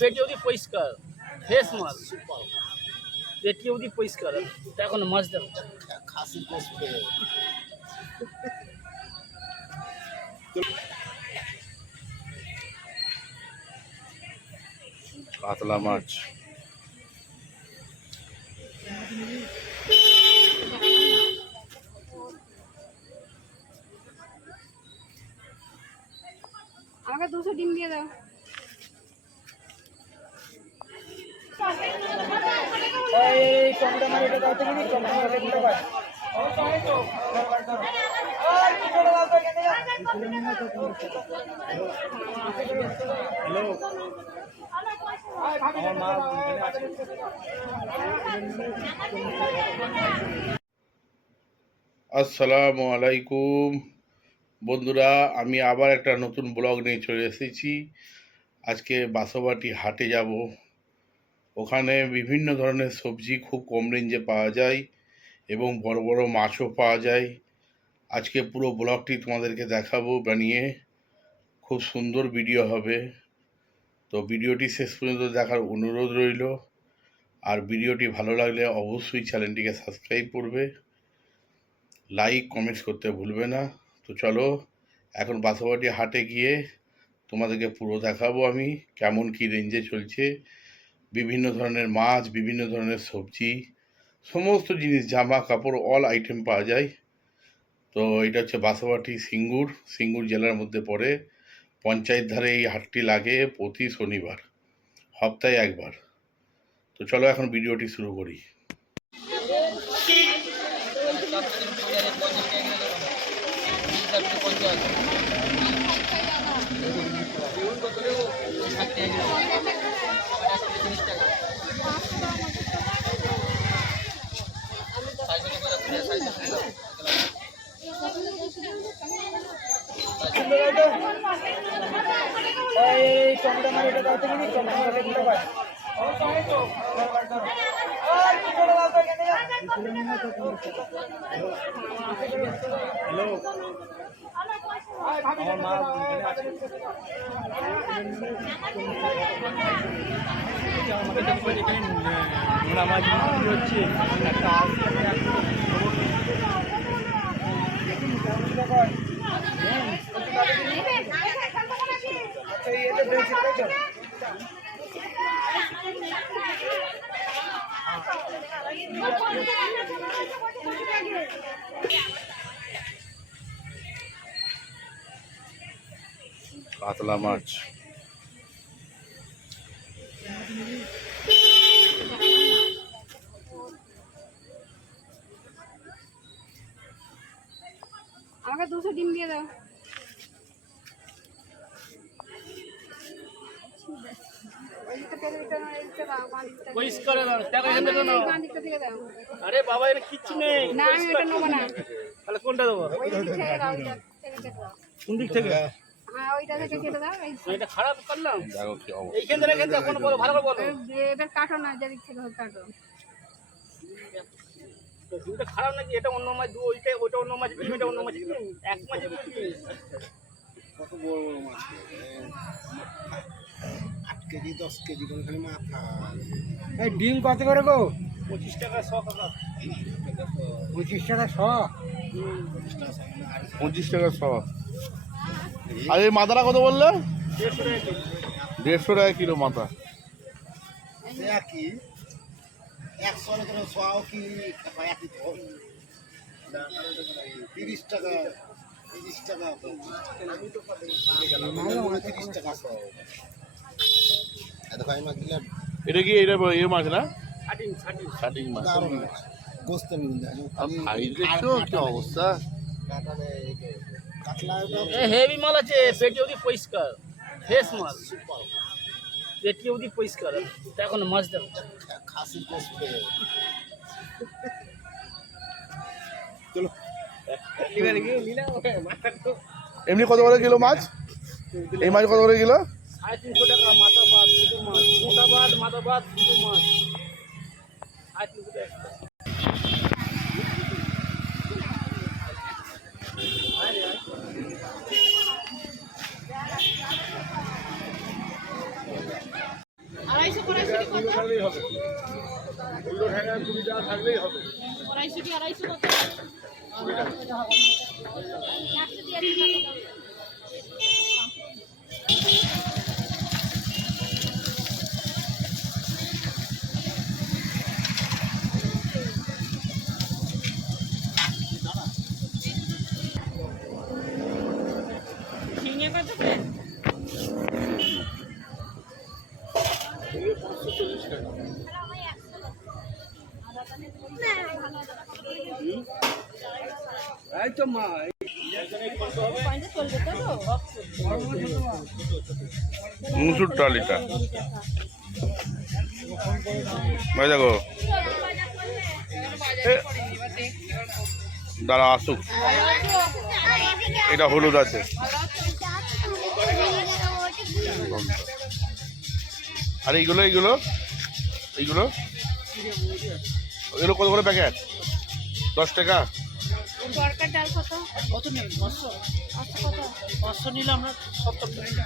পেটি অবধি পরিষ্কার, ফ্রেশ মাছ, পেটি অবধি পরিষ্কার। এখন মাছ দেখো, খাসি গোস পেয়ে কাতলা মাছ। আমাকে 200 ডিম দিয়ে দাও। এই টমেটো মাছ এটা দাও তো কি টমেটো মাছ এটা দাও হ্যালো আসসালামু আলাইকুম বন্ধুরা, আমি আবার একটা নতুন ব্লগ নিয়ে চলে এসেছি। আজকে বাসবাটি হাটে যাব। ওখানে বিভিন্ন ধরনের সবজি খুব কম রেঞ্জে পাওয়া যায় এবং বড় বড় মাছও পাওয়া যায়। আজকে পুরো ব্লগটি তোমাদেরকে দেখাবো বানিয়ে, খুব সুন্দর ভিডিও হবে। তো ভিডিওটি শেষ পর্যন্ত দেখার অনুরোধ রইল। আর ভিডিওটি ভালো লাগলে অবশ্যই চ্যানেলটিকে সাবস্ক্রাইব করবে, লাইক কমেন্টস করতে ভুলবে না। তো চলো এখন বাসাবাটি হাটে গিয়ে তোমাদেরকে পুরো দেখাবো আমি কেমন কি রেঞ্জে চলছে। বিভিন্ন ধরনের মাছ, বিভিন্ন ধরনের সবজি, সমস্ত জিনিস, জামা কাপড়, অল আইটেম পাওয়া যায়। তো এটা হচ্ছে বাসাবাটি সিঙ্গুর জেলার মধ্যে পড়ে। পঞ্চায়েত ধারে এই হাটটি লাগে প্রতি শনিবার, সপ্তাহে একবার। তো চলো এখন ভিডিওটি শুরু করি। এই টমেটো মাছ এটা দাও তো কি টমেটো মাছ এটা দাও হ্যালো আমার মা নোংরা মাছ বিক্রি হচ্ছে একটা কাতলা মাছ। আমাকে 200 ডিম দিয়ে দাও। পরিষ্কার দেখো, এখান থেকে নাও। আরে বাবা, এটা কিচ্ছু নেই। না আমি ওটা নেবো না। তাহলে কোনটা দেবো? ওই দিক থেকে দাও, ওইটা থেকে কেটে দাও। কোন দিক থেকে? হ্যাঁ ওইটা থেকে কেটে দাও। এটা খারাপ করলাম। দেখো কি অবস্থা। এইখান থেকে রেখে দাও, কোনো বলো, ভালো করে বলো। এবার কাটো না, যেদিক থেকে হোক কাটো। দুটো খারাপ নাকি? এটা অন্য মাছ, ওইটা অন্য মাছ, এটা অন্য মাছ, এক মাছ। কত বড় বড় মাছ 8 কেজি 10 কেজি করে খালি মাথা। এই ডিম কত করে গো? 25 টাকা 100 টাকা। 25 টাকা 100। 25 টাকা 100। আর এই মাথাটা কত বললে? 150 টাকা কিলো মাথা। একই 100 করে 100 কি একই তো 30 টাকা 30 টাকা আমি তো পাবো 30 টাকা 100। এত ভাই মাছ দিলে এটা কি এটা মাছ না? ছাটিং মাছ। দারুণ মাছ গোস্ত নিন যায়। আর সাইজ দেখছো কি অবস্থা। কাতলা হেভি মাল আছে, পেটি অবধি পরিষ্কার, ফ্রেশ মাল, পেটি অবধি পরিষ্কার। এখন মাছ দেখো, খাসি গোস্ত পেয়ে চলো এমনি কত করে কিলো মাছ? এই মাছ কত করে কিলো? 350 টাকা মাথা বাদ, দুটো মাছ, মোটা বাদ, মাথা বাদ, দুটো মাছ, 350 টাকা। এই তো মা 69 লিটার ভাই দেখো দাঁড়া আসুক এটা হলুদ আছে আর এইগুলো এইগুলো এইগুলো এগুলো কত করে প্যাকেট 10 টাকা দরকার ডাল কত কত নেবেন 500 আচ্ছা কত 500 নিলে আমরা 70 টাকা